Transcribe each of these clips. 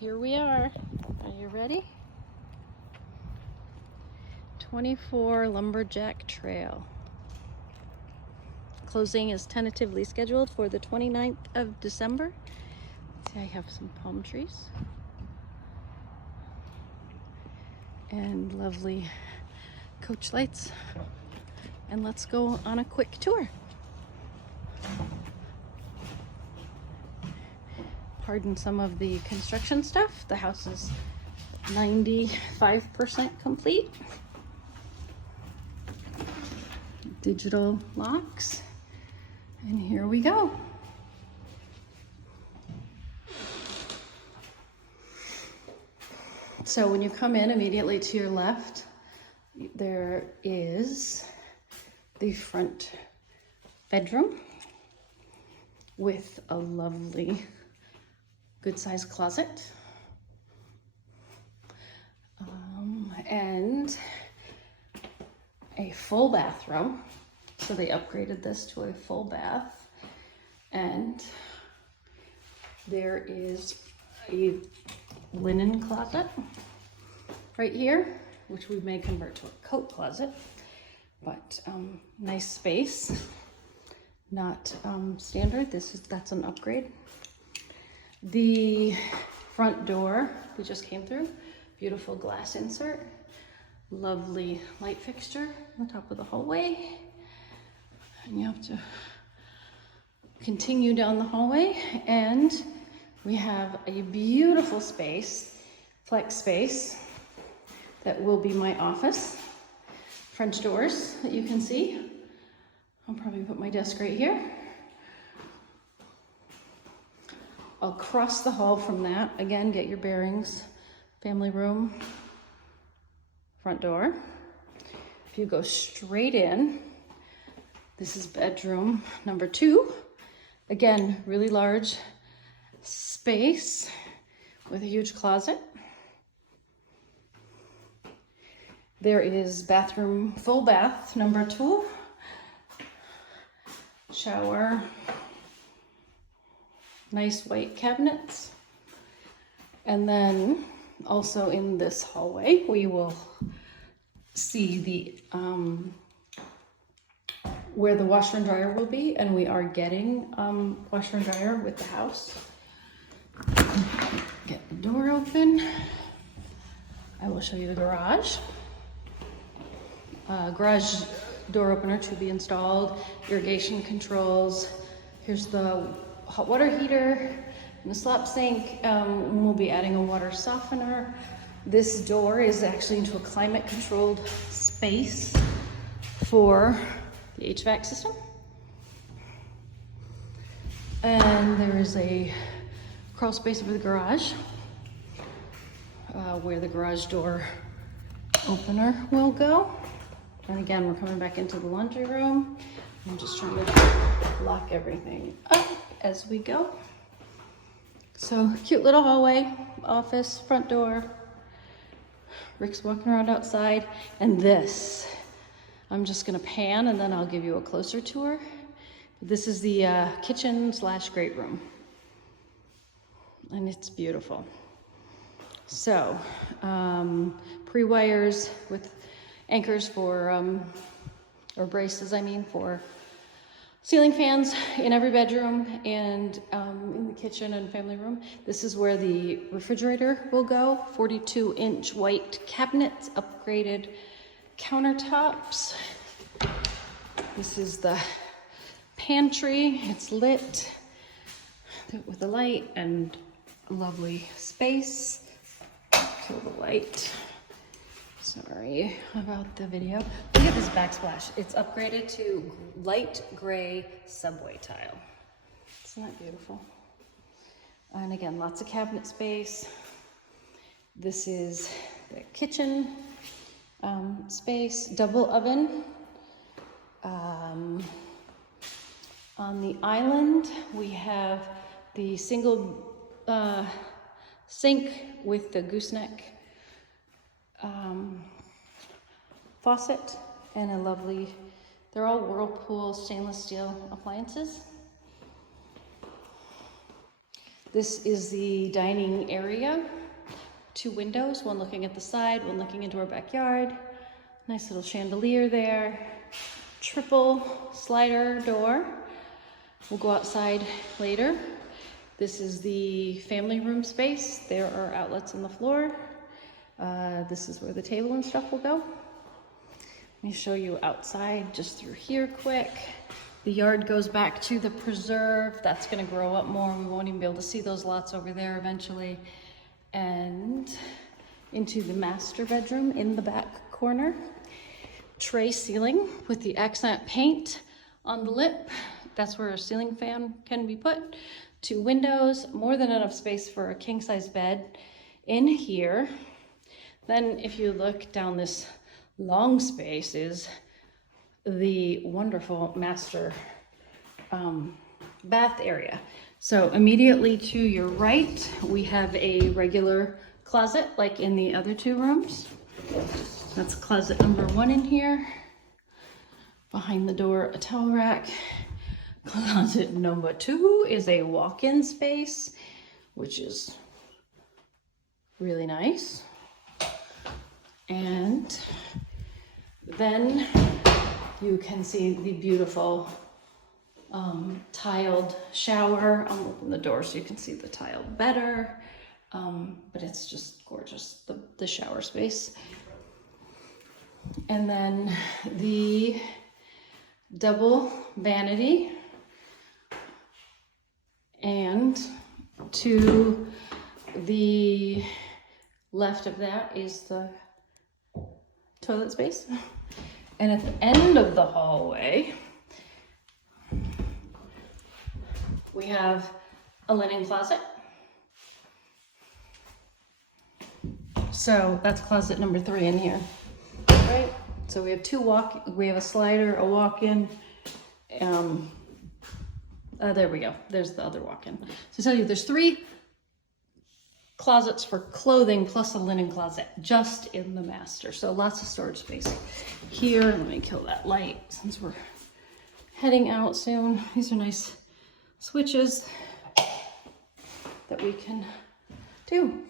Here we are. Are you ready? 24 Lumberjack Trail. Closing is tentatively scheduled for the 29th of December. See, I have some palm trees and lovely coach lights. And let's go on a quick tour. Pardon some of the construction stuff. The house is 95% complete. Digital locks. And here we go. So when you come in, immediately to your left, there is the front bedroom with a lovely good-sized closet. And a full bathroom. So they upgraded this to a full bath. And there is a linen closet right here, which we may convert to a coat closet, but nice space, not standard. That's an upgrade. The front door we just came through, beautiful glass insert, lovely light fixture on the top of the hallway, and you have to continue down the hallway, and we have a beautiful space, flex space, that will be my office. French doors that you can see. I'll probably put my desk right here. Across the hall from that, again, get your bearings. Family room, front door. If you go straight in, this is bedroom number 2. Again, really large space with a huge closet. There is bathroom, full bath number 2. Shower, nice white cabinets. And then also in this hallway, we will see the where the washer and dryer will be, and we are getting washer and dryer with the house. Get the door open. I will show you the garage. Garage door opener to be installed, irrigation controls. Here's the hot water heater and the slop sink. We'll be adding a water softener. This door is actually into a climate controlled space for the HVAC system. And there is a crawl space over the garage where the garage door opener will go. And again, we're coming back into the laundry room. I'm just trying to lock everything up as we go. So cute little hallway, office, front door. Rick's walking around outside. And this, I'm just gonna pan and then I'll give you a closer tour. This is the kitchen / great room. And it's beautiful. So, pre-wires with anchors for, or braces, I mean, for ceiling fans in every bedroom and in the kitchen and family room. This is where the refrigerator will go. 42-inch white cabinets, upgraded countertops. This is the pantry. It's lit with a light and a lovely space. Kill the light. Sorry about the video. Look at this backsplash. It's upgraded to light gray subway tile. Isn't that beautiful? And again, lots of cabinet space. This is the kitchen space, double oven. On the island, we have the single sink with the gooseneck faucet and a lovely, they're all Whirlpool stainless steel appliances. This is the dining area. 2 windows, one looking at the side, one looking into our backyard. Nice little chandelier there. Triple slider door. We'll go outside later. This is the family room space. There are outlets on the floor. This is where the table and stuff will go. Let me show you outside just through here quick. The yard goes back to the preserve. That's gonna grow up more. We won't even be able to see those lots over there eventually. And into the master bedroom in the back corner. Tray ceiling with the accent paint on the lip. That's where a ceiling fan can be put. 2 windows, more than enough space for a king size bed in here. Then if you look down this long space is the wonderful master bath area. So immediately to your right, we have a regular closet like in the other 2 rooms. That's closet number 1 in here. Behind the door, a towel rack. Closet number 2 is a walk-in space, which is really nice. And then you can see the beautiful tiled shower. I'll open the door so you can see the tile better. But it's just gorgeous, the shower space. And then the double vanity. And to the left of that is the toilet space. And at the end of the hallway, we have a linen closet. So that's closet number 3 in here, right? So we have we have a slider, a walk-in. There we go. There's the other walk-in. So I tell you, there's 3 closets for clothing plus a linen closet just in the master. So lots of storage space here. Let me kill that light since we're heading out soon. These are nice switches that we can do.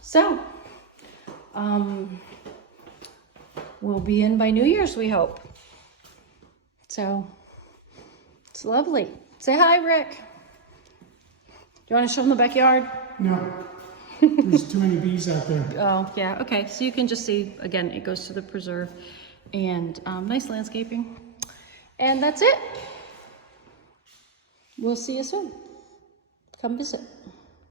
So we'll be in by New Year's, we hope. So it's lovely. Say hi, Rick. Do you want to show them the backyard? No. There's too many bees out there. Oh, yeah. Okay. So you can just see, again, it goes to the preserve and nice landscaping. And that's it. We'll see you soon. Come visit.